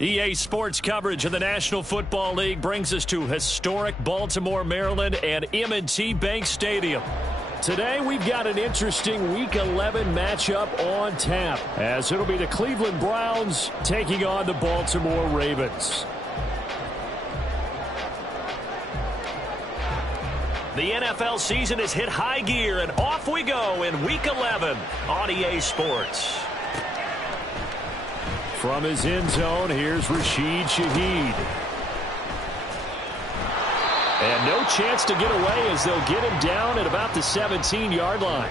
EA Sports coverage of the National Football League brings us to historic Baltimore, Maryland, and M&T Bank Stadium. Today, we've got an interesting Week 11 matchup on tap, as it'll be the Cleveland Browns taking on the Baltimore Ravens. The NFL season has hit high gear, and off we go in Week 11 on EA Sports. From his end zone, here's Rashid Shaheed. And no chance to get away as they'll get him down at about the 17-yard line.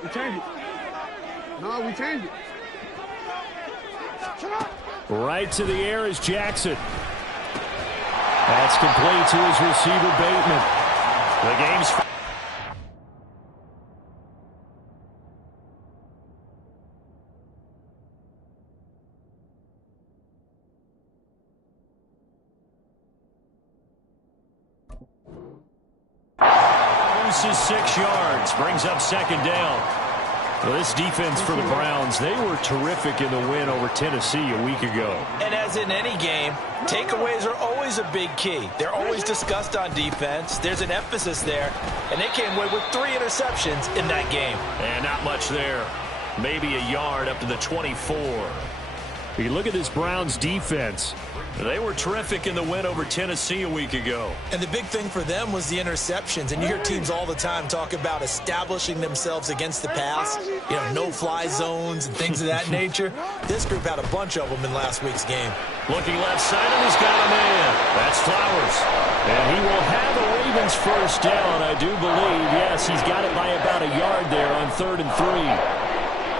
We changed it. No, we changed it. Right to the air is Jackson. That's complete to his receiver, Bateman. The game's... Loses 6 yards, brings up second down. Well, this defense for the Browns, they were terrific in the win over Tennessee a week ago. And as in any game, takeaways are always a big key. They're always discussed on defense. There's an emphasis there, and they came away with 3 interceptions in that game. And not much there. Maybe a yard up to the 24. You look at this Browns defense. They were terrific in the win over Tennessee a week ago. And the big thing for them was the interceptions. And you hear teams all the time talk about establishing themselves against the pass. You know, no-fly zones and things of that nature. This group had a bunch of them in last week's game. Looking left side, and he's got a man. That's Flowers. And he will have a Ravens first down, I do believe. Yes, he's got it by about a yard there on 3rd and 3.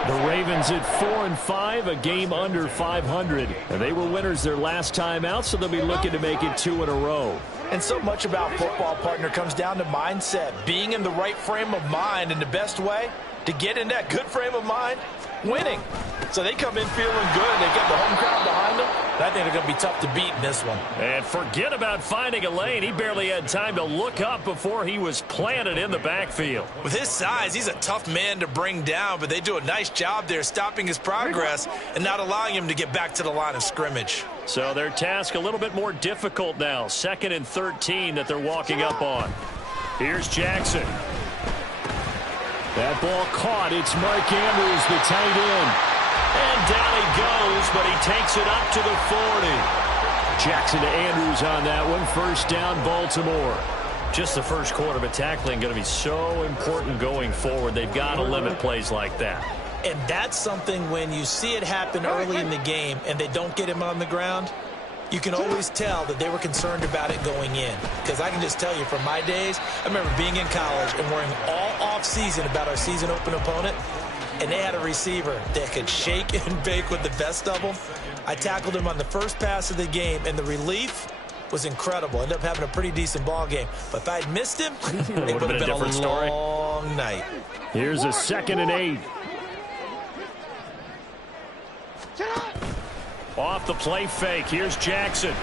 The Ravens at 4-5, a game under 500. And they were winners their last time out, so they'll be looking to make it 2 in a row. And so much about football, partner, comes down to mindset. Being in the right frame of mind, and the best way to get in that good frame of mind, winning. So they come in feeling good. They get the home crowd behind them. I think they're going to be tough to beat in this one. And forget about finding a lane. He barely had time to look up before he was planted in the backfield. With his size, he's a tough man to bring down, but they do a nice job there stopping his progress and not allowing him to get back to the line of scrimmage. So their task a little bit more difficult now. 2nd and 13 that they're walking up on. Here's Jackson. That ball caught. It's Mark Andrews, the tight end. And down he goes, but he takes it up to the 40. Jackson to Andrews on that one. First down, Baltimore. Just the first quarter, but tackling going to be so important going forward. They've got to limit plays like that. And that's something when you see it happen early in the game and they don't get him on the ground, you can always tell that they were concerned about it going in. Because I can just tell you from my days, I remember being in college and worrying all off-season about our season open opponent. And they had a receiver that could shake and bake with the best of them. I tackled him on the first pass of the game, and the relief was incredible. Ended up having a pretty decent ball game. But if I'd missed him, it would have been a long night. Here's a 2nd and 8. Off the play fake. Here's Jackson.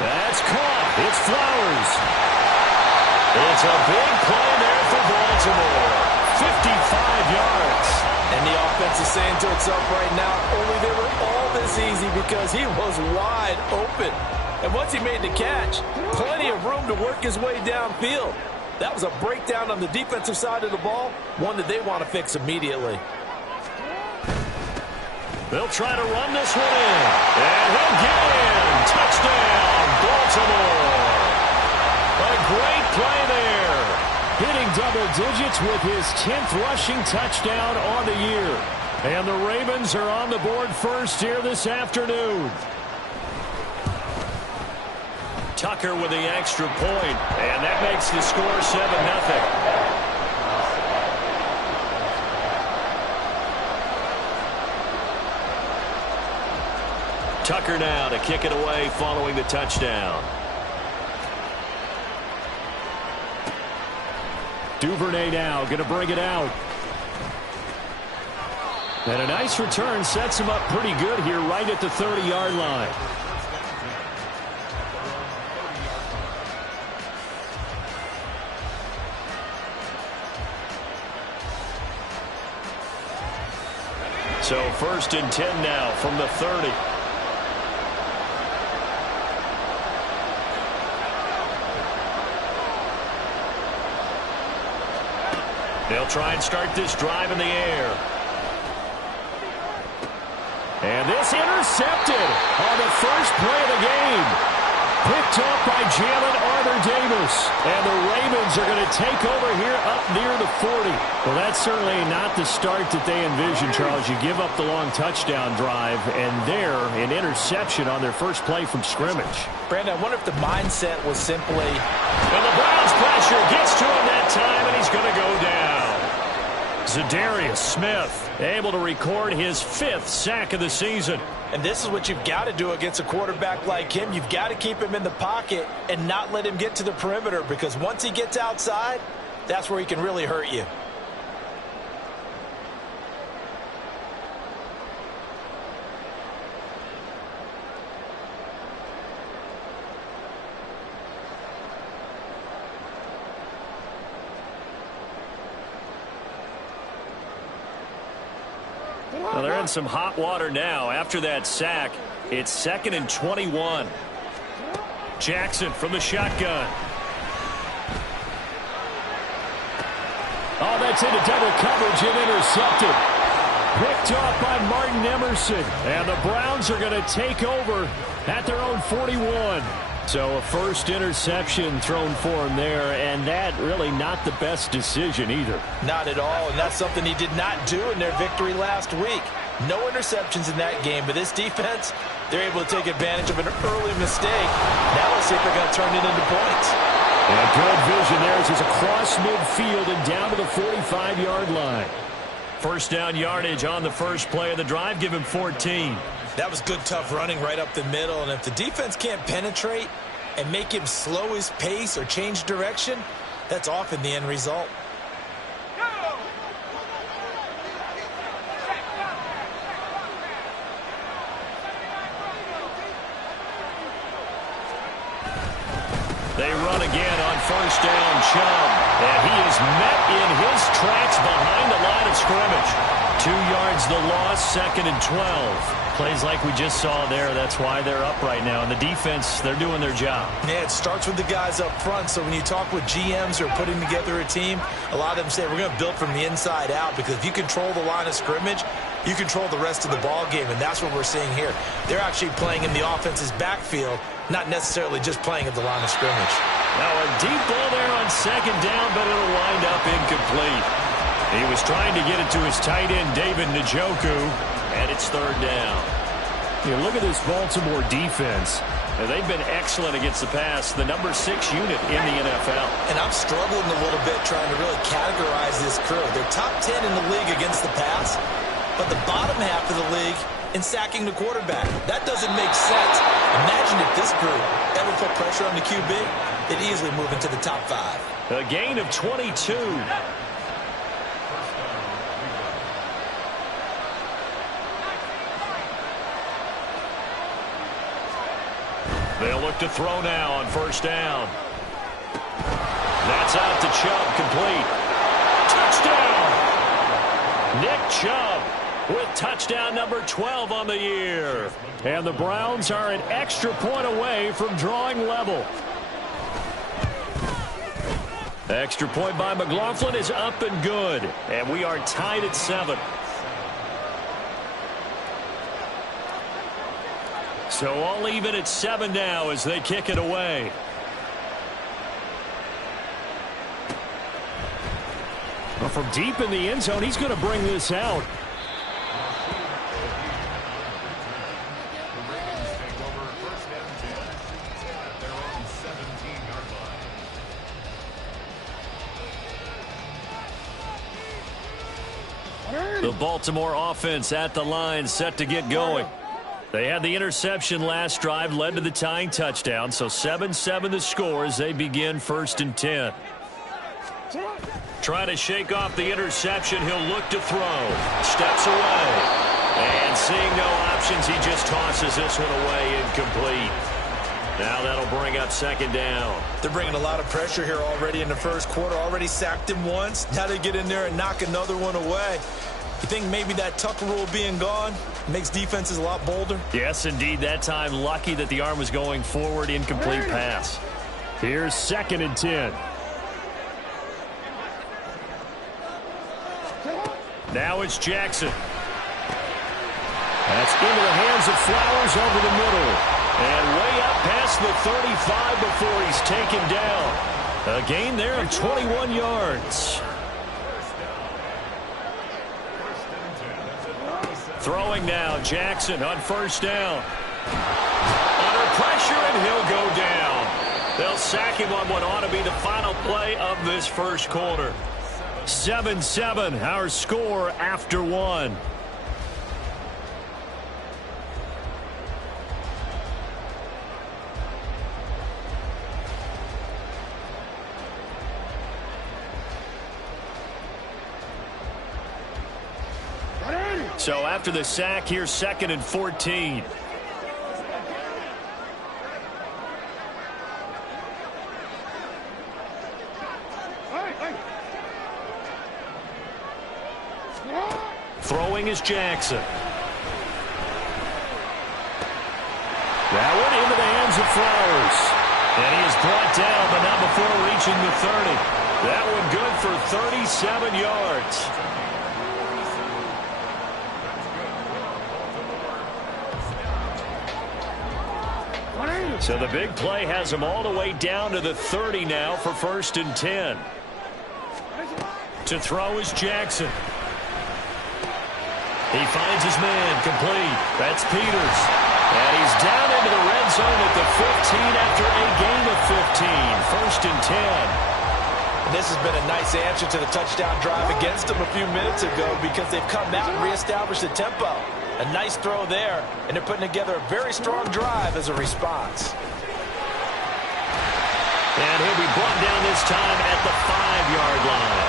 That's caught. It's Flowers. It's a big play there for Baltimore. 55 yards. And the offense is saying to itself right now, only they were all this easy because he was wide open. And once he made the catch, plenty of room to work his way downfield. That was a breakdown on the defensive side of the ball, one that they want to fix immediately. They'll try to run this one in. And he'll get in. Touchdown, Baltimore. A great play there. Hitting double digits with his 10th rushing touchdown on the year. And the Ravens are on the board first here this afternoon. Tucker with the extra point, and that makes the score 7-0. Tucker now to kick it away following the touchdown. Duvernay now going to bring it out. And a nice return sets him up pretty good here right at the 30-yard line. So 1st and 10 now from the 30. They'll try and start this drive in the air. And this intercepted on the first play of the game. Picked up by Jalen Arthur-Davis. And the Ravens are going to take over here up near the 40. Well, that's certainly not the start that they envisioned, Charles. You give up the long touchdown drive, and there, an interception on their first play from scrimmage. Brandon, I wonder if the mindset was simply... And the Browns pressure gets to him that time, and he's going to go down. Zadarius Smith able to record his 5th sack of the season. And this is what you've got to do against a quarterback like him. You've got to keep him in the pocket and not let him get to the perimeter, because once he gets outside, that's where he can really hurt you. Well, they're in some hot water now. After that sack, it's 2nd and 21. Jackson from the shotgun. Oh, that's into double coverage and intercepted. Picked off by Martin Emerson. And the Browns are going to take over at their own 41. So a first interception thrown for him there, and that really not the best decision either. Not at all, and that's something he did not do in their victory last week. No interceptions in that game, but this defense, they're able to take advantage of an early mistake. Now let's see if they're going to turn it into points. And good vision there as he's across midfield and down to the 45-yard line. First down yardage on the first play of the drive. Give him 14. That was good, tough running right up the middle. And if the defense can't penetrate and make him slow his pace or change direction, that's often the end result. They run again on first down, Chubb. And he is met in his tracks behind the line of scrimmage. 2 yards the loss, 2nd and 12. Plays like we just saw there. That's why they're up right now. And the defense, they're doing their job. Yeah, it starts with the guys up front. So when you talk with GMs who are putting together a team, a lot of them say we're going to build from the inside out, because if you control the line of scrimmage, you control the rest of the ball game, and that's what we're seeing here. They're actually playing in the offense's backfield, not necessarily just playing at the line of scrimmage. Now a deep ball there on 2nd down, but it'll wind up incomplete. He was trying to get it to his tight end, David Njoku, and it's 3rd down. You look at this Baltimore defense. They've been excellent against the pass, the number 6 unit in the NFL. And I'm struggling a little bit trying to really categorize this crew. They're top 10 in the league against the pass, but the bottom half of the league in sacking the quarterback. That doesn't make sense. Imagine if this group ever put pressure on the QB, they'd easily move into the top 5. A gain of 22. They'll look to throw now on first down. That's out to Chubb, complete. Touchdown! Nick Chubb with touchdown number 12 on the year. And the Browns are an extra point away from drawing level. Extra point by McLaughlin is up and good. And we are tied at 7. So all even at 7 now as they kick it away. Well, from deep in the end zone, he's going to bring this out. The Baltimore offense at the line, set to get going. They had the interception last drive, led to the tying touchdown. So 7-7 the score as they begin 1st and 10. Trying to shake off the interception. He'll look to throw. Steps away. And seeing no options, he just tosses this one away, incomplete. Now that'll bring up second down. They're bringing a lot of pressure here already in the first quarter. Already sacked him once. Now they get in there and knock another one away. You think maybe that Tucker rule being gone makes defenses a lot bolder? Yes, indeed. That time, lucky that the arm was going forward. Incomplete pass. Here's 2nd and 10. Now it's Jackson. That's into the hands of Flowers over the middle. And way up past the 35 before he's taken down. A gain there of 21 yards. Throwing now, Jackson on first down. Under pressure, and he'll go down. They'll sack him on what ought to be the final play of this first quarter. 7-7, our score after 1. So after the sack, here's 2nd and 14. Throwing is Jackson. That one into the hands of Flowers. And he is brought down, but not before reaching the 30. That one good for 37 yards. So the big play has him all the way down to the 30 now for 1st and 10. To throw is Jackson. He finds his man, complete. That's Peters. And he's down into the red zone at the 15 after a gain of 15. 1st and 10. And this has been a nice answer to the touchdown drive against them a few minutes ago because they've come out and reestablished the tempo. A nice throw there, and they're putting together a very strong drive as a response. And he'll be brought down this time at the 5-yard line.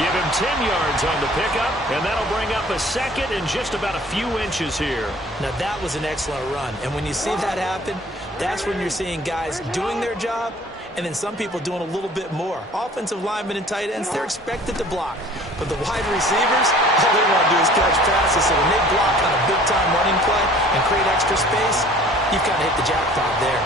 Give him 10 yards on the pickup, and that'll bring up a 2nd and just about a few inches here. Now, that was an excellent run, and when you see that happen, that's when you're seeing guys doing their job and then some people doing a little bit more. Offensive linemen and tight ends, they're expected to block. But the wide receivers, all they want to do is catch passes. So when they block on a big-time running play and create extra space, you've kind of hit the jackpot there.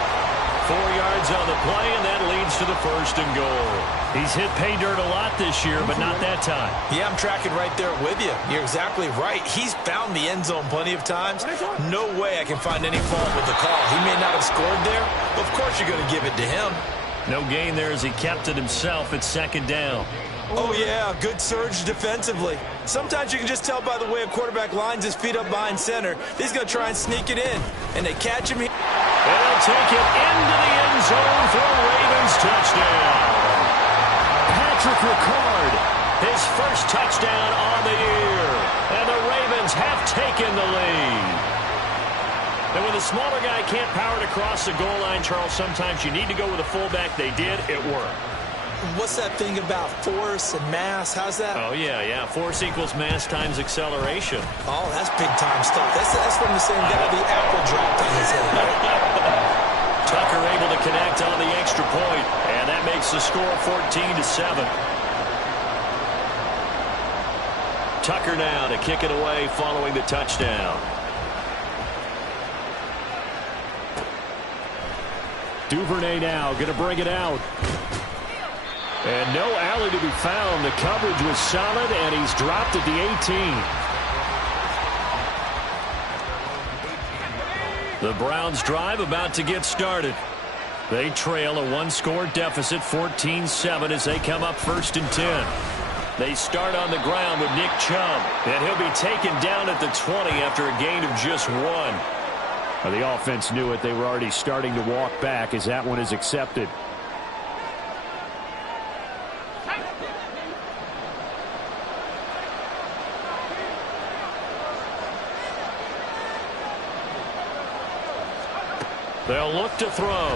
4 yards on the play, and that leads to the 1st and goal. He's hit pay dirt a lot this year, but not that time. Yeah, I'm tracking right there with you. You're exactly right. He's found the end zone plenty of times. No way I can find any fault with the call. He may not have scored there, but of course you're going to give it to him. No gain there as he kept it himself at 2nd down. Oh, yeah, good surge defensively. Sometimes you can just tell by the way a quarterback lines his feet up behind center. He's going to try and sneak it in, and they catch him here. And they'll take it into the end zone for a Ravens touchdown. Patrick Ricard, his first touchdown on the year. And the Ravens have taken the lead. And when the smaller guy can't power it across the goal line, Charles, sometimes you need to go with a fullback. They did. It worked. What's that thing about force and mass? How's that? Oh, yeah. Force equals mass times acceleration. Oh, that's big-time stuff. That's from the same guy the apple dropped on his head. Tucker able to connect on the extra point, and that makes the score 14-7. Tucker now to kick it away following the touchdown. Duvernay now going to bring it out. And no alley to be found. The coverage was solid, and he's dropped at the 18. The Browns drive about to get started. They trail a one-score deficit, 14-7, as they come up 1st and 10. They start on the ground with Nick Chubb, and he'll be taken down at the 20 after a gain of just 1. The offense knew it. They were already starting to walk back as that one is accepted. They'll look to throw.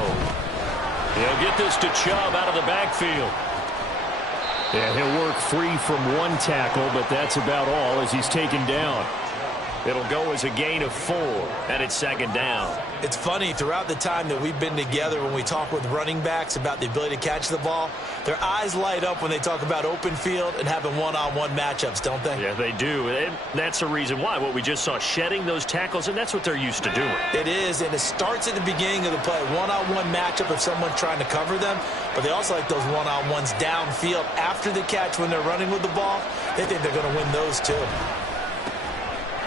He'll get this to Chubb out of the backfield. Yeah, he'll work free from one tackle, but that's about all as he's taken down. It'll go as a gain of 4, and it's second down. It's funny, throughout the time that we've been together, when we talk with running backs about the ability to catch the ball, their eyes light up when they talk about open field and having one-on-one matchups, don't they? Yeah, they do. And that's the reason why. What we just saw, shedding those tackles, and that's what they're used to doing. It is, and it starts at the beginning of the play. One-on-one matchup if someone's trying to cover them, but they also like those one-on-ones downfield after the catch when they're running with the ball. They think they're going to win those too.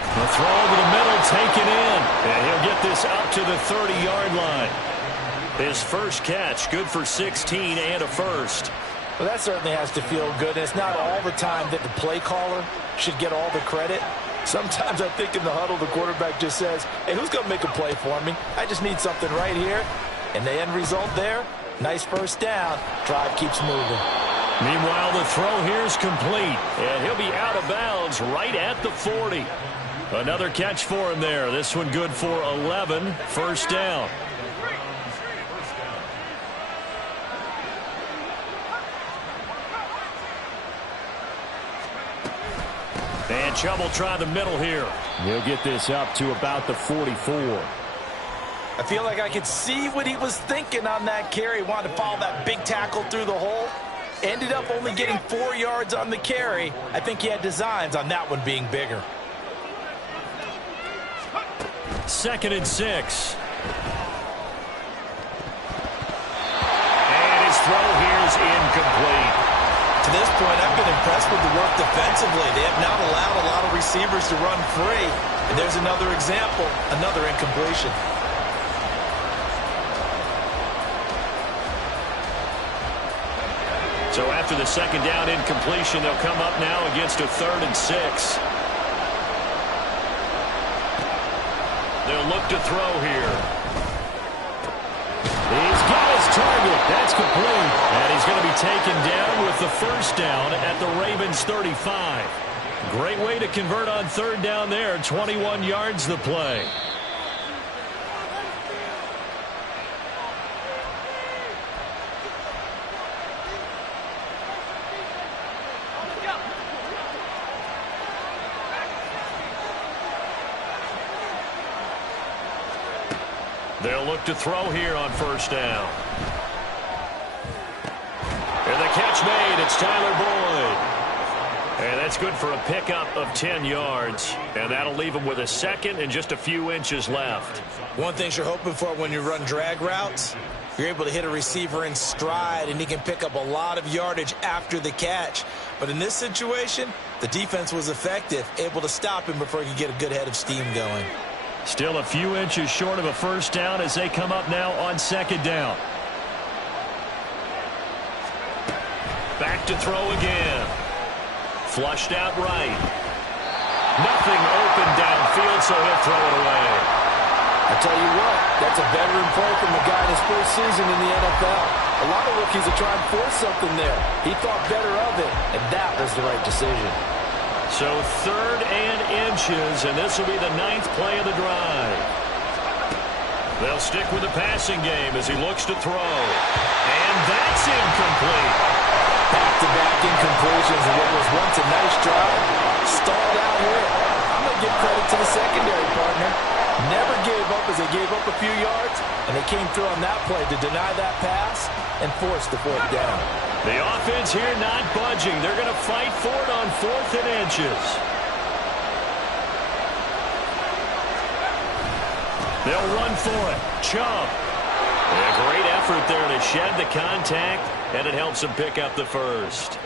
The throw over the middle, taken in. And he'll get this up to the 30-yard line. His first catch, good for 16 and a first. Well, that certainly has to feel good. And it's not all the time that the play caller should get all the credit. Sometimes I think in the huddle, the quarterback just says, hey, who's going to make a play for me? I just need something right here. And the end result there, nice first down. Drive keeps moving. Meanwhile, the throw here is complete. And he'll be out of bounds right at the 40. Another catch for him there. This one good for 11. First down. And Chubb will try the middle here. He'll get this up to about the 44. I feel like I could see what he was thinking on that carry. Wanted to follow that big tackle through the hole. Ended up only getting 4 yards on the carry. I think he had designs on that one being bigger. 2nd and 6. And his throw here is incomplete. To this point, I've been impressed with the work defensively. They have not allowed a lot of receivers to run free. And there's another example, another incompletion. So after the second down incompletion, they'll come up now against a 3rd and 6. They'll look to throw here. He's got his target. That's complete. And he's going to be taken down with the first down at the Ravens 35. Great way to convert on 3rd down there. 21 yards the play. They'll look to throw here on first down. And the catch made. It's Tyler Boyd. And that's good for a pickup of 10 yards. And that'll leave him with a second and just a few inches left. One thing you're hoping for when you run drag routes, you're able to hit a receiver in stride, and he can pick up a lot of yardage after the catch. But in this situation, the defense was effective, able to stop him before he could get a good head of steam going. Still a few inches short of a first down as they come up now on 2nd down. Back to throw again. Flushed out right. Nothing open downfield, so he'll throw it away. I tell you what, that's a veteran play from a guy in his first season in the NFL. A lot of rookies are trying to force something there. He thought better of it, and that was the right decision. So 3rd and inches, and this will be the 9th play of the drive. They'll stick with the passing game as he looks to throw. And that's incomplete. Back-to-back incompletions of what was once a nice drive. Stalled out here. I'm going to give credit to the secondary partner. Never gave up as they gave up a few yards, and they came through on that play to deny that pass and force the 4th down. The offense here not budging. They're going to fight for it on 4th and inches. They'll run for it. Chubb. And a great effort there to shed the contact, and it helps him pick up the first.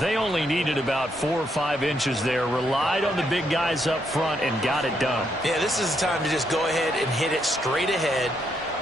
They only needed about 4 or 5 inches there, relied on the big guys up front, and got it done. Yeah, this is the time to just go ahead and hit it straight ahead.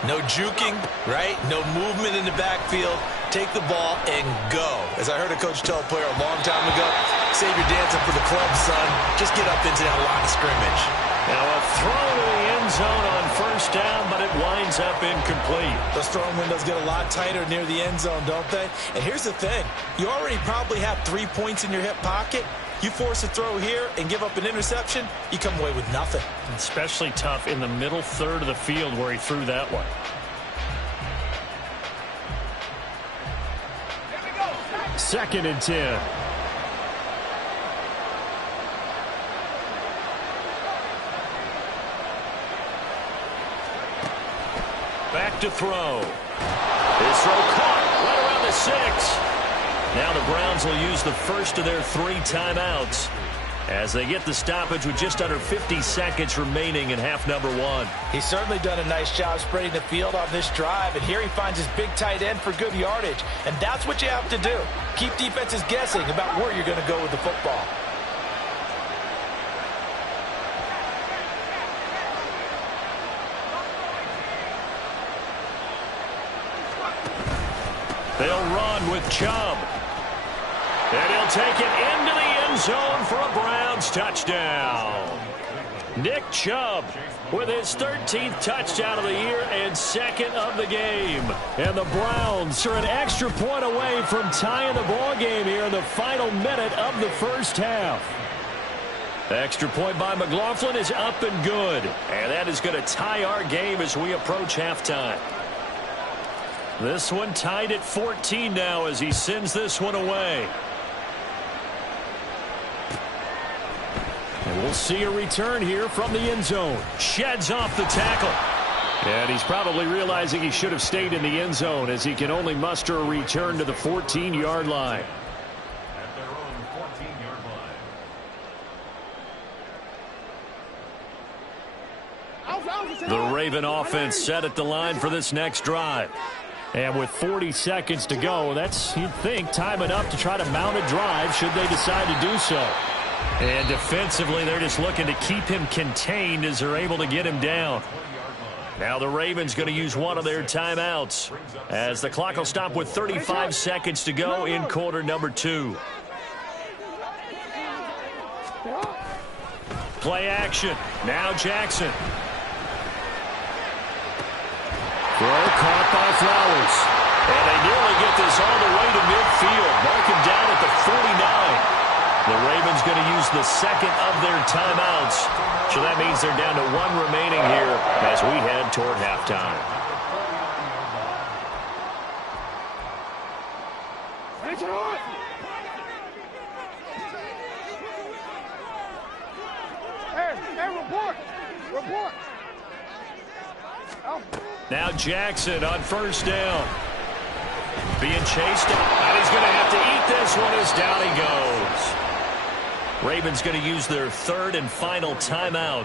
No juking, right? No movement in the backfield. Take the ball and go. As I heard a coach tell a player a long time ago, save your dancing for the club, son. Just get up into that line of scrimmage. Now a throw to the end zone on first down, but it winds up incomplete. Those throwing windows get a lot tighter near the end zone, don't they? And here's the thing. You already probably have 3 points in your hip pocket. You force a throw here and give up an interception, you come away with nothing. Especially tough in the middle 3rd of the field where he threw that one. 2nd and 10. Back to throw. His throw caught right around the 6. Now the Browns will use the first of their 3 timeouts as they get the stoppage with just under 50 seconds remaining in half number 1. He's certainly done a nice job spreading the field on this drive, and here he finds his big tight end for good yardage. And that's what you have to do. Keep defenses guessing about where you're going to go with the football. They'll run with Chubb. And he'll take it into the end zone for a Browns touchdown. Nick Chubb with his 13th touchdown of the year and 2nd of the game. And the Browns are an extra point away from tying the ball game here in the final minute of the first half. The extra point by McLaughlin is up and good. And that is going to tie our game as we approach halftime. This one tied at 14 now as he sends this one away. And we'll see a return here from the end zone. Sheds off the tackle. And he's probably realizing he should have stayed in the end zone as he can only muster a return to the 14-yard line. At their own 14-yard line. The Raven offense set at the line for this next drive. And with 40 seconds to go, that's, you'd think, time enough to try to mount a drive should they decide to do so. And defensively, they're just looking to keep him contained as they're able to get him down. Now the Ravens going to use one of their timeouts as the clock will stop with 35 seconds to go in quarter number 2. Play action. Now Jackson. Throw caught by Flowers. And they nearly get this all the way to midfield. Mark him down at the 49. The Ravens going to use the 2nd of their timeouts. So that means they're down to 1 remaining here as we head toward halftime. Report. Now Jackson on first down. Being chased up, and he's going to have to eat this one as down he goes. Ravens going to use their 3rd and final timeout.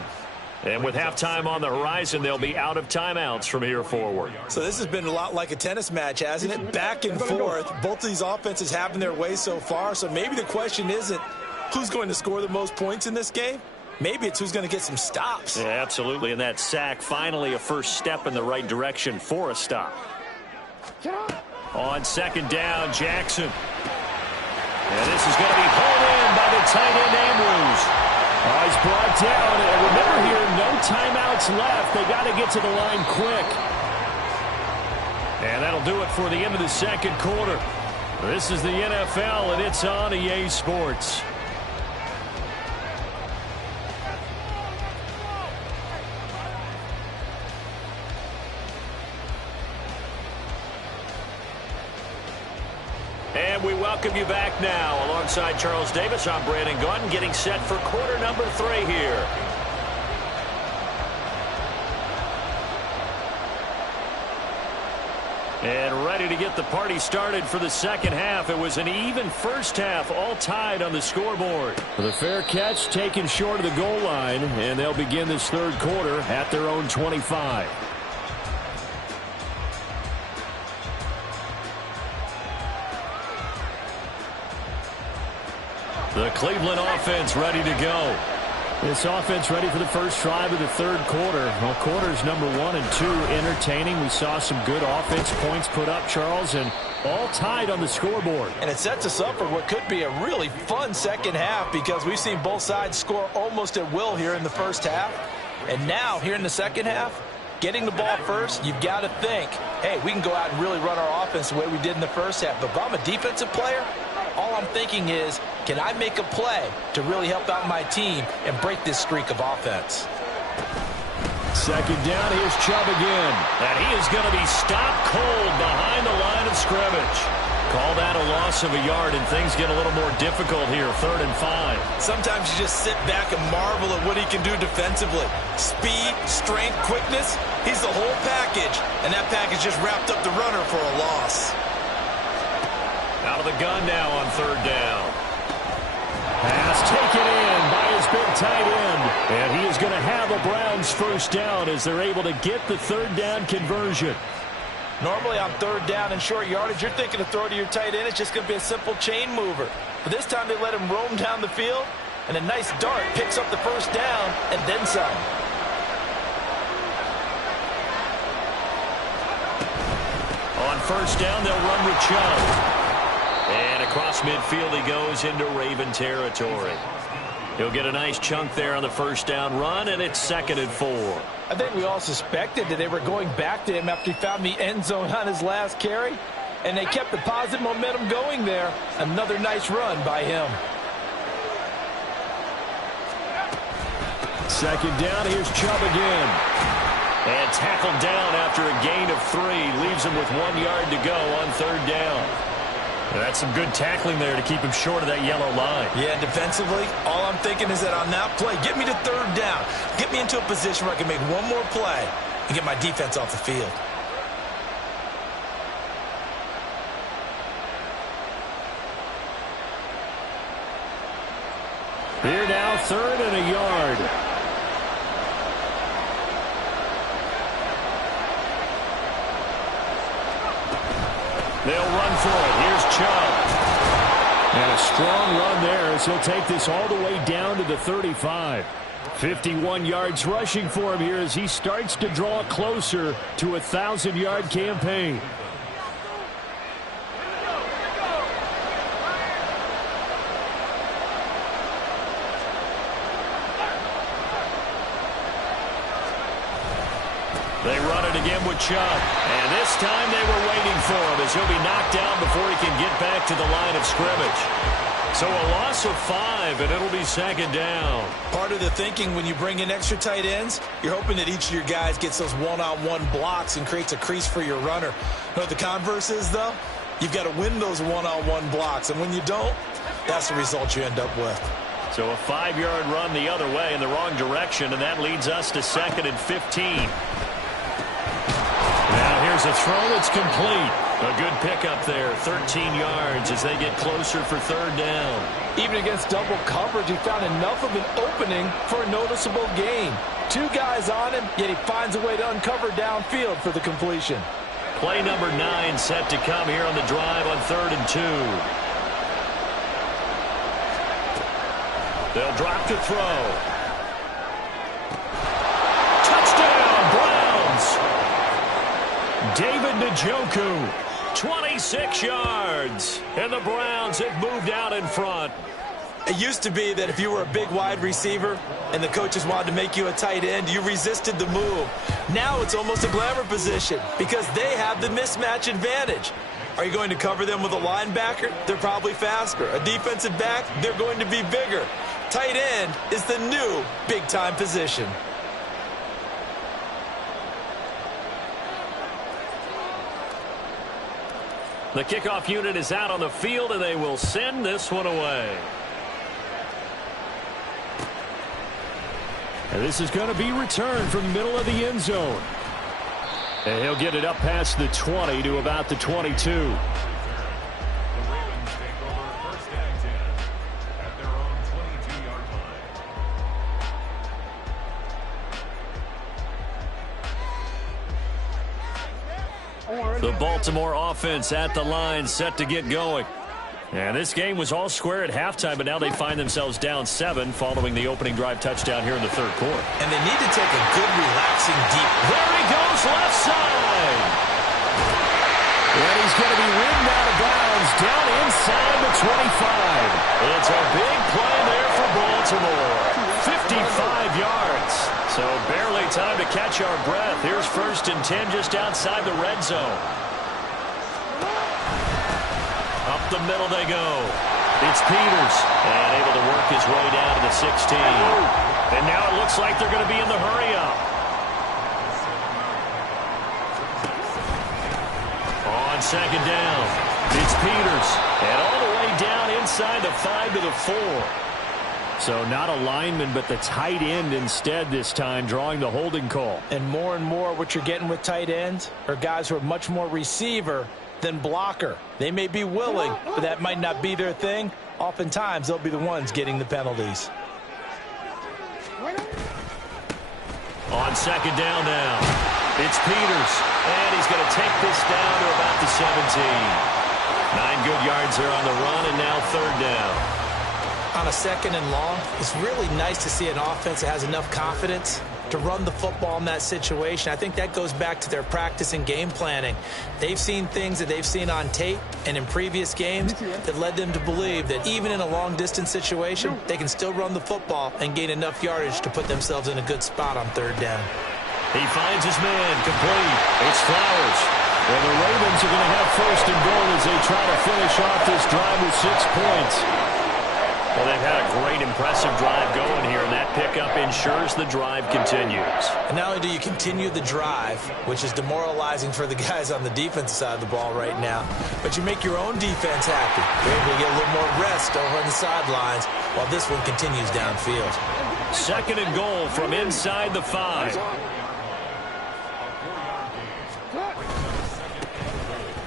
And with halftime on the horizon, they'll be out of timeouts from here forward. So this has been a lot like a tennis match, hasn't it? Back and forth. Both of these offenses having their way so far. So maybe the question isn't who's going to score the most points in this game. Maybe it's who's going to get some stops. Yeah, absolutely. And that sack, finally a first step in the right direction for a stop. On 2nd down, Jackson. And this is going to be pulled in by the tight end, Andrews. He's brought down. And remember here, no timeouts left. They got to get to the line quick. And that'll do it for the end of the 2nd quarter. This is the NFL, and it's on EA Sports. And we welcome you back now. Alongside Charles Davis, I'm Brandon Gaudin, getting set for quarter number 3 here. And ready to get the party started for the 2nd half. It was an even first half, all tied on the scoreboard. The fair catch taken short of the goal line, and they'll begin this 3rd quarter at their own 25. The Cleveland offense ready to go. This offense ready for the first drive of the 3rd quarter. Well, quarters number 1 and 2 entertaining. We saw some good offense points put up, Charles, and all tied on the scoreboard. And it sets us up for what could be a really fun 2nd half because we've seen both sides score almost at will here in the first half. And now, here in the 2nd half, getting the ball first, you've got to think, hey, we can go out and really run our offense the way we did in the first half. But if I'm a defensive player, all I'm thinking is, can I make a play to really help out my team and break this streak of offense? 2nd down, here's Chubb again. And he is going to be stopped cold behind the line of scrimmage. Call that a loss of a yard, and things get a little more difficult here. 3rd and 5. Sometimes you just sit back and marvel at what he can do defensively. Speed, strength, quickness, he's the whole package. And that package just wrapped up the runner for a loss. Out of the gun now on 3rd down. Pass taken in by his big tight end. And he is going to have a Browns first down as they're able to get the 3rd down conversion. Normally on 3rd down and short yardage, you're thinking to throw to your tight end. It's just going to be a simple chain mover. But this time they let him roam down the field, and a nice dart picks up the first down and then some. On 1st down, they'll run with Chubb. And across midfield he goes into Raven territory. He'll get a nice chunk there on the 1st down run, and it's 2nd and 4. I think we all suspected that they were going back to him after he found the end zone on his last carry, and they kept the positive momentum going there. Another nice run by him. 2nd down, here's Chubb again. And tackled down after a gain of 3. Leaves him with 1 yard to go on 3rd down. That's some good tackling there to keep him short of that yellow line. Yeah, defensively, all I'm thinking is that on that play, get me to 3rd down. Get me into a position where I can make one more play and get my defense off the field. Here now, 3rd and a yard. They'll run for it. Here's Chubb. And a strong run there as he'll take this all the way down to the 35. 51 yards rushing for him here as he starts to draw closer to a 1,000-yard campaign. They run it again with Chubb. And this time they were waiting for him as he'll be knocked down before he can get back to the line of scrimmage. So a loss of 5, and it'll be 2nd down. Part of the thinking when you bring in extra tight ends, you're hoping that each of your guys gets those one-on-one blocks and creates a crease for your runner. You know what the converse is, though? You've got to win those one-on-one blocks, and when you don't, that's the result you end up with. So a 5-yard run the other way in the wrong direction, and that leads us to 2nd and 15. Now here's a throw that's complete. A good pickup there, 13 yards as they get closer for 3rd down. Even against double coverage, he found enough of an opening for a noticeable gain. 2 guys on him, yet he finds a way to uncover downfield for the completion. Play number 9 set to come here on the drive on 3rd and 2. They'll drop to throw. Touchdown, Browns! David Njoku, 26 yards. And the Browns have moved out in front. It used to be that if you were a big wide receiver and the coaches wanted to make you a tight end, you resisted the move. Now it's almost a glamour position because they have the mismatch advantage. Are you going to cover them with a linebacker? They're probably faster. A defensive back? They're going to be bigger. Tight end is the new big-time position. The kickoff unit is out on the field, and they will send this one away. And this is going to be returned from the middle of the end zone. And he'll get it up past the 20 to about the 22. The Baltimore offense at the line, set to get going. And this game was all square at halftime, but now they find themselves down 7 following the opening drive touchdown here in the 3rd quarter. And they need to take a good, relaxing, deep. There he goes, left side. And he's going to be ridden out of bounds down inside the 25. It's a big play there for Baltimore. 55 yards. So barely time to catch our breath. Here's 1st and 10 just outside the red zone. Up the middle they go. It's Peters. And able to work his way down to the 16. And now it looks like they're going to be in the hurry-up. On 2nd down. It's Peters. And all the way down inside the 5 to the 4. So not a lineman, but the tight end instead this time, drawing the holding call. And more what you're getting with tight ends are guys who are much more receiver than blocker. They may be willing, but that might not be their thing. Oftentimes, they'll be the ones getting the penalties. On second down now, it's Peters. And he's going to take this down to about the 17. 9 good yards there on the run, and now third down. On a second and long, it's really nice to see an offense that has enough confidence to run the football in that situation. I think that goes back to their practice and game planning. They've seen things that they've seen on tape and in previous games that led them to believe that even in a long-distance situation, they can still run the football and gain enough yardage to put themselves in a good spot on third down. He finds his man, complete. It's Flowers. And the Ravens are going to have first and goal as they try to finish off this drive with 6 points. Well, they've had a great, impressive drive going here, and that pickup ensures the drive continues. And not only do you continue the drive, which is demoralizing for the guys on the defensive side of the ball right now, but you make your own defense happy. You're able to get a little more rest over on the sidelines while this one continues downfield. Second and goal from inside the 5.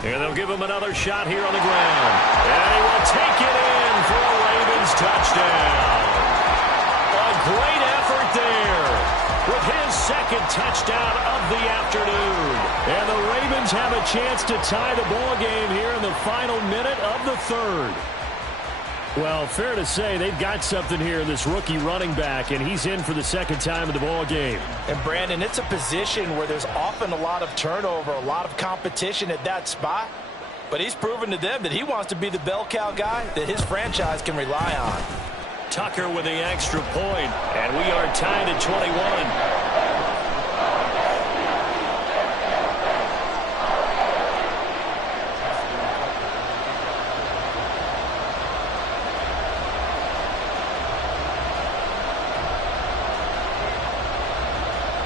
And they'll give him another shot here on the ground. And he will take it in for a Ravens touchdown. A great effort there with his second touchdown of the afternoon. And the Ravens have a chance to tie the ball game here in the final minute of the third. Well, fair to say they've got something here in this rookie running back, and he's in for the second time of the ball game. And, Brandon, it's a position where there's often a lot of turnover, a lot of competition at that spot. But he's proven to them that he wants to be the bell cow guy that his franchise can rely on. Tucker with the extra point, and we are tied at 21.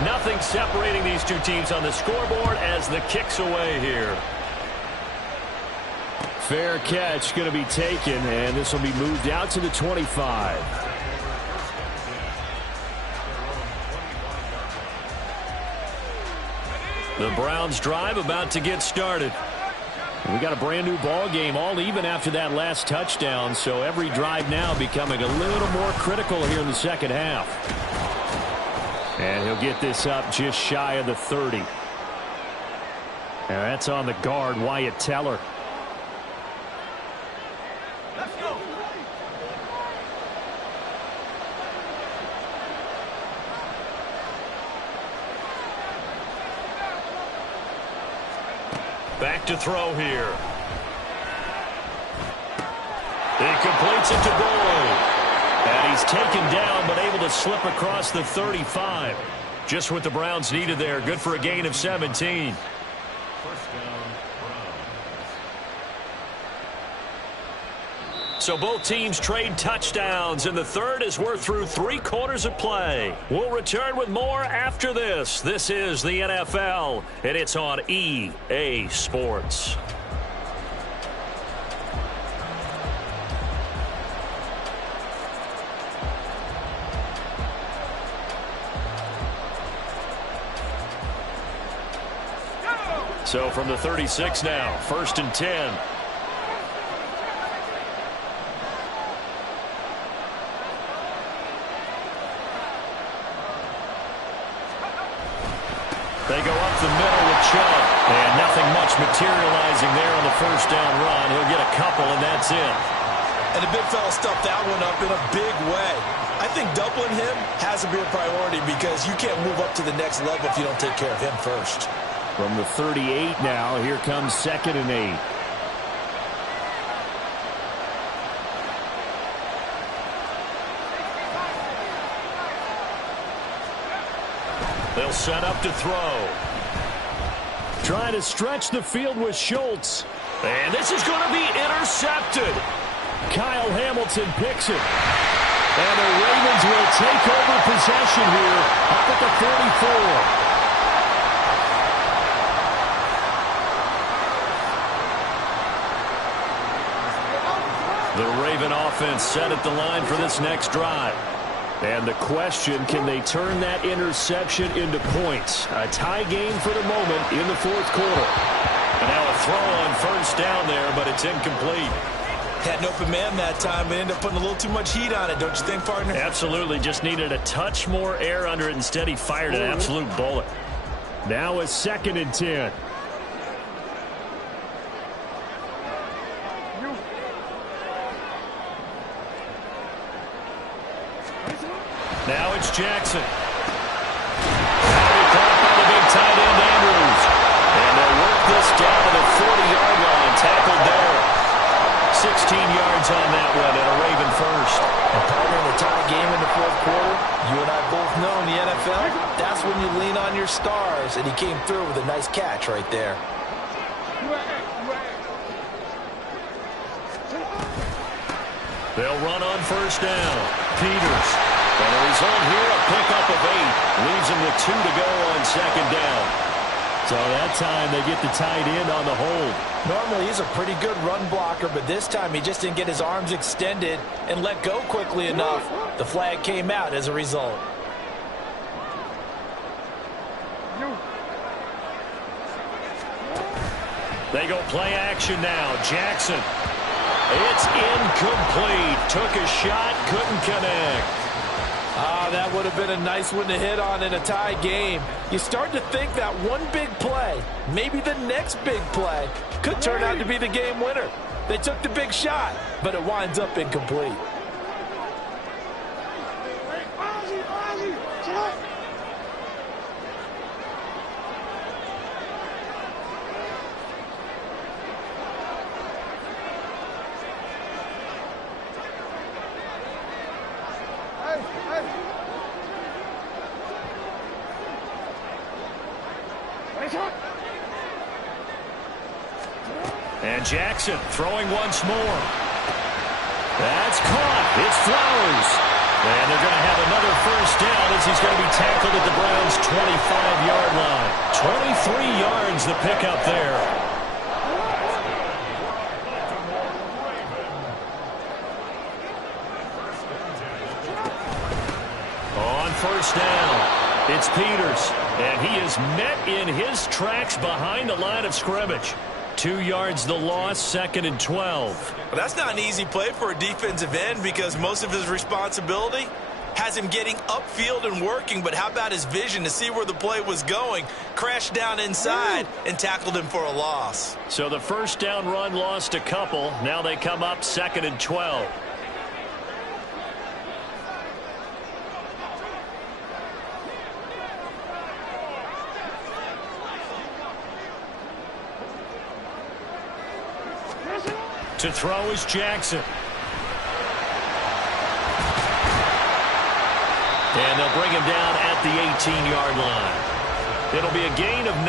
Nothing separating these two teams on the scoreboard as the kick's away here. Fair catch going to be taken, and this will be moved out to the 25. The Browns drive about to get started. We got a brand new ball game, all even after that last touchdown, so every drive now becoming a little more critical here in the second half. And he'll get this up just shy of the 30. And that's on the guard, Wyatt Teller. Let's go. Back to throw here. He completes it to Boyd. And he's taken down, but able to slip across the 35. Just what the Browns needed there. Good for a gain of 17. First down, Browns. So both teams trade touchdowns, and the third as we're through 3 quarters of play. We'll return with more after this. This is the NFL, and it's on EA Sports. So from the 36 now, 1st and 10. They go up the middle with Chubb. And nothing much materializing there on the first down run. He'll get a couple, and that's it. And the big fella stuffed that one up in a big way. I think doubling him has to be a priority because you can't move up to the next level if you don't take care of him first. From the 38 now, here comes 2nd and 8. They'll set up to throw. Trying to stretch the field with Schultz. And this is going to be intercepted. Kyle Hamilton picks it. And the Ravens will take over possession here up at the 44. driven offense set at the line for this next drive. And the question, can they turn that interception into points? A tie game for the moment in the fourth quarter. And now a throw on first down there, but it's incomplete. Had an open man that time, but ended up putting a little too much heat on it, don't you think, partner? Absolutely. Just needed a touch more air under it. Instead, he fired an absolute bullet. Now a 2nd and 10. Now it's Jackson. Now he caught by the big tight end, Andrews. And they'll work this down to the 40-yard line. Tackled there. 16 yards on that one, and a Raven first. And partner, in a tie game in the fourth quarter, you and I both know in the NFL, that's when you lean on your stars, and he came through with a nice catch right there. They'll run on first down. Peters. And the result here, a pickup of 8. Leaves him with 2 to go on 2nd down. So that time they get the tight end on the hold. Normally he's a pretty good run blocker, but this time he just didn't get his arms extended and let go quickly enough. The flag came out as a result. They go play action now. Jackson. It's incomplete. Took a shot, couldn't connect. That would have been a nice one to hit on in a tie game. You start to think that one big play, maybe the next big play, could turn out to be the game winner. They took the big shot, but it winds up incomplete. And Jackson throwing once more. That's caught. It's Flowers. And they're going to have another first down as he's going to be tackled at the Browns' 25-yard line. 23 yards the pickup there. On first down, it's Peters. And he is met in his tracks behind the line of scrimmage. 2 yards the loss, 2nd and 12. Well, that's not an easy play for a defensive end because most of his responsibility has him getting upfield and working, but how about his vision to see where the play was going? Crashed down inside and tackled him for a loss. So the first down run lost a couple. Now they come up 2nd and 12. To throw is Jackson. And they'll bring him down at the 18-yard line. It'll be a gain of 9,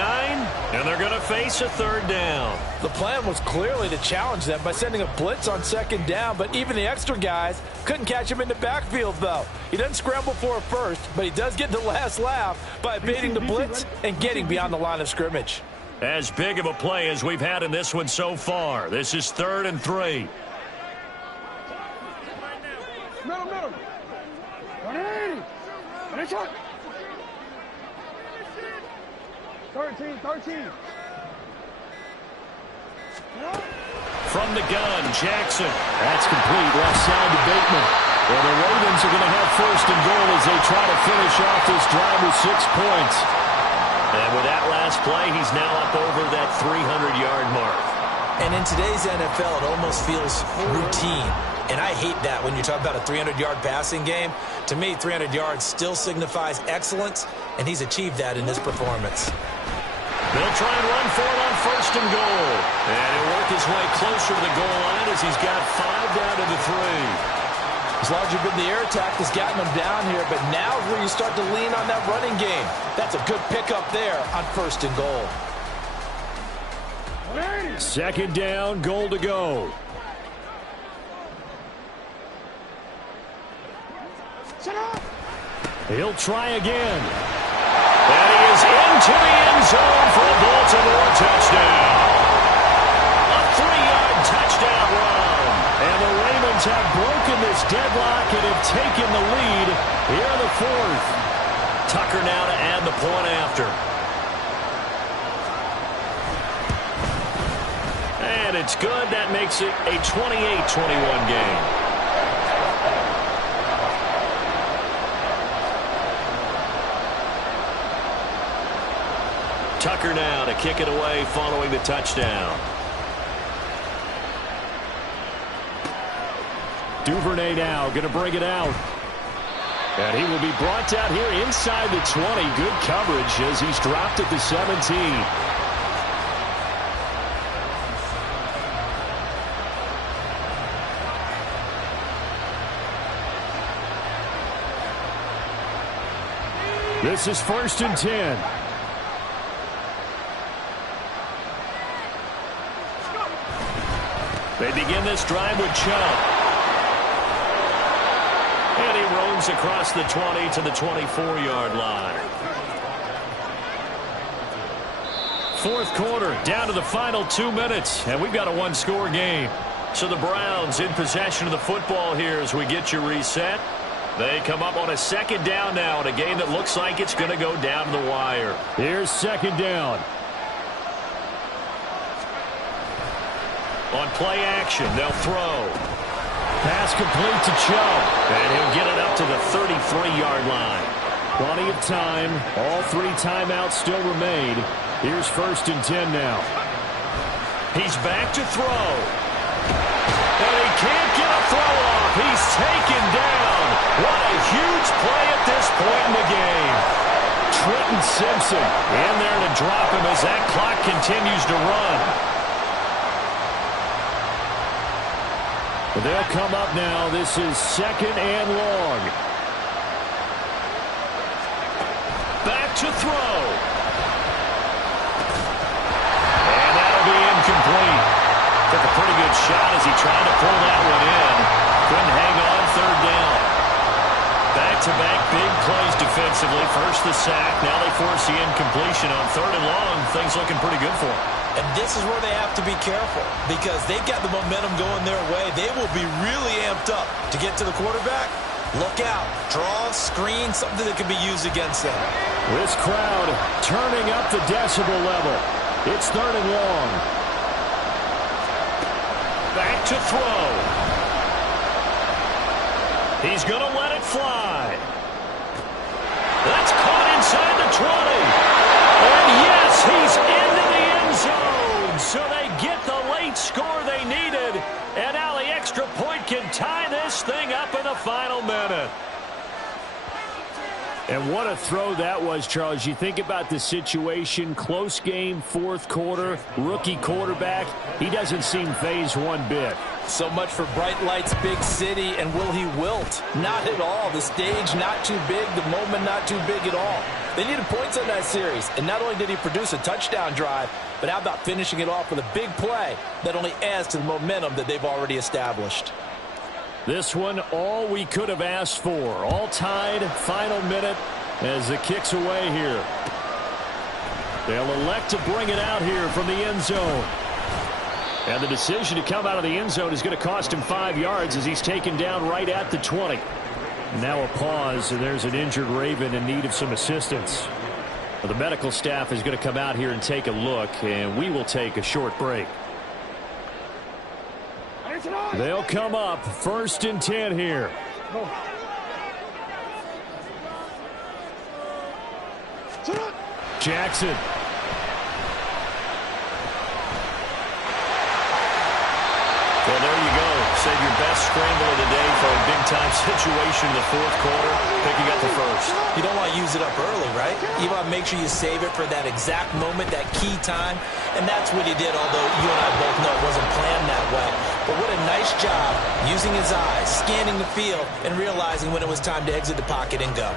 and they're going to face a 3rd down. The plan was clearly to challenge them by sending a blitz on 2nd down, but even the extra guys couldn't catch him in the backfield, though. He doesn't scramble for a first, but he does get the last laugh by evading the blitz and getting beyond the line of scrimmage. As big of a play as we've had in this one so far. This is 3rd and 3. Middle. 180. 13. From the gun, Jackson. That's complete. Left side to Bateman. And the Ravens are going to have 1st and goal as they try to finish off this drive with 6 points. And with that last play, he's now up over that 300-yard mark. And in today's NFL, it almost feels routine. And I hate that when you talk about a 300-yard passing game. To me, 300 yards still signifies excellence, and he's achieved that in this performance. They'll try and run for it on 1st and goal. And he'll work his way closer to the goal line as he's got 5 down to the 3. It's largely been the air attack that's gotten them down here, but now is where you start to lean on that running game. That's a good pickup there on 1st and goal. 2nd down, goal to go. He'll try again. And he is into the end zone for a Baltimore touchdown. A 3-yard touchdown run. And the Ravens have And it's good. That makes it a 28-21 game. Tucker now to kick it away following the touchdown. Duvernay now going to bring it out. And he will be brought down here inside the 20. Good coverage as he's dropped at the 17. This is 1st and 10. They begin this drive with Chubb. And he roams across the 20 to the 24-yard line. 4th quarter, down to the final 2 minutes, and we've got a one-score game. So the Browns in possession of the football here as we get you reset. They come up on a 2nd down now in a game that looks like it's going to go down to the wire. Here's 2nd down. On play action, they'll throw. Pass complete to Chubb. And he'll get it up to the 33-yard line. Plenty of time. All 3 timeouts still remain. Here's 1st and 10 now. He's back to throw. And he can't get a throw off. He's taken down. What a huge play at this point in the game. Trenton Simpson in there to drop him as that clock continues to run. They'll come up now. This is 2nd and long. Back to throw. And that'll be incomplete. Took a pretty good shot as he tried to pull that one in. Couldn't hang on 3rd down. Back-to-back big plays defensively. First the sack. Now they force the incompletion on 3rd and long. Things looking pretty good for them. And this is where they have to be careful because they've got the momentum going their way. They will be really amped up to get to the quarterback. Look out. Draw, screen, something that can be used against them. This crowd turning up the decibel level. It's 3rd and long. Back to throw. He's going to let it fly. That's caught inside the 20. And yes, he's into the end zone. So they get the late score they needed. And now the extra point can tie this thing up in the final minute. And what a throw that was, Charles. You think about the situation, close game, 4th quarter, rookie quarterback. He doesn't seem phased one bit. So much for bright lights, big city, and will he wilt? Not at all. The stage not too big, the moment not too big at all. They needed points on that series, and not only did he produce a touchdown drive, but how about finishing it off with a big play that only adds to the momentum that they've already established. This one, all we could have asked for. All tied, final minute as it kicks away here. They'll elect to bring it out here from the end zone. And the decision to come out of the end zone is going to cost him 5 yards as he's taken down right at the 20. Now a pause, and there's an injured Raven in need of some assistance. Well, the medical staff is going to come out here and take a look, and we will take a short break. They'll come up 1st and 10 here. Jackson. Well, there you go. Save your best scramble of the day for a big-time situation in the 4th quarter, picking up the 1st. You don't want to use it up early, right? You want to make sure you save it for that exact moment, that key time. And that's what he did, although you and I both know it wasn't planned that way. But what a nice job using his eyes, scanning the field, and realizing when it was time to exit the pocket and go.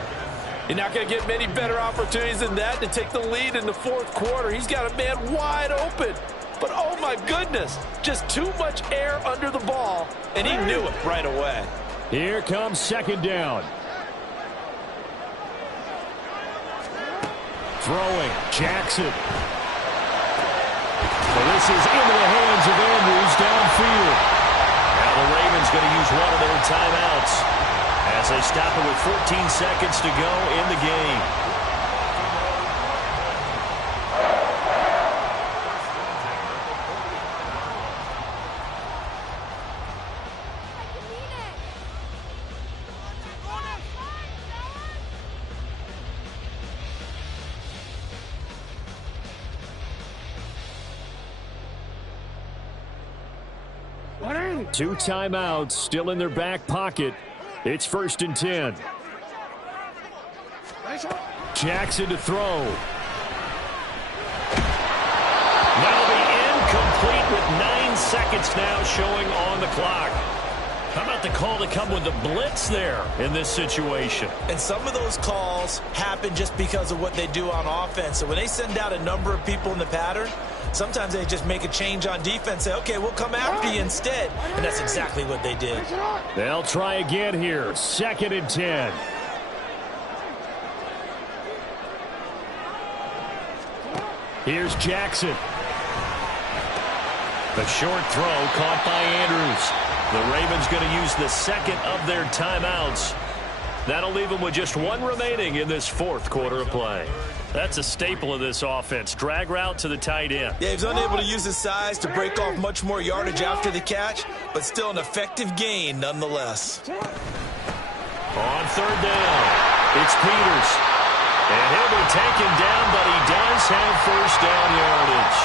You're not going to get many better opportunities than that to take the lead in the 4th quarter. He's got a man wide open. But, oh, my goodness, just too much air under the ball, and he knew it right away. Here comes 2nd down. Throwing, Jackson. So this is into the hands of Andrews downfield. Now the Ravens going to use one of their timeouts as they stop it with 14 seconds to go in the game. 2 timeouts still in their back pocket. It's 1st and 10. Jackson to throw. That'll be incomplete with 9 seconds now showing on the clock. How about the call to come with the blitz there in this situation? And some of those calls happen just because of what they do on offense. So when they send out a number of people in the pattern, sometimes they just make a change on defense, say, okay, we'll come after you instead. And that's exactly what they did. They'll try again here. 2nd and 10. Here's Jackson. The short throw caught by Andrews. The Ravens going to use the second of their timeouts. That'll leave them with just 1 remaining in this 4th quarter of play. That's a staple of this offense. Drag route to the tight end. Yeah, he's unable to use his size to break off much more yardage after the catch, but still an effective gain nonetheless. On 3rd down, it's Peters. And he'll be taken down, but he does have 1st down yardage.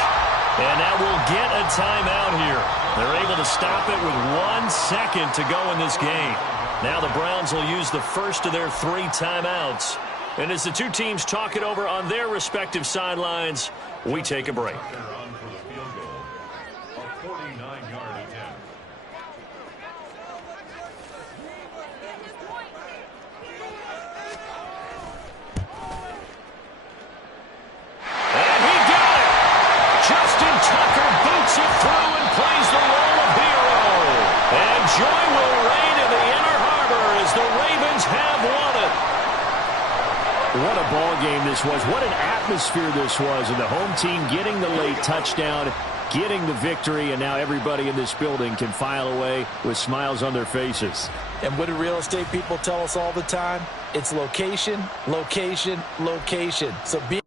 And now we'll get a timeout here. They're able to stop it with 1 second to go in this game. Now the Browns will use the first of their 3 timeouts. And as the 2 teams talk it over on their respective sidelines, we take a break. Joy will reign in the Inner Harbor as the Ravens have won it. What a ball game this was. What an atmosphere this was. And the home team getting the late touchdown, getting the victory, and now everybody in this building can file away with smiles on their faces. And what do real estate people tell us all the time? It's location, location, location. So be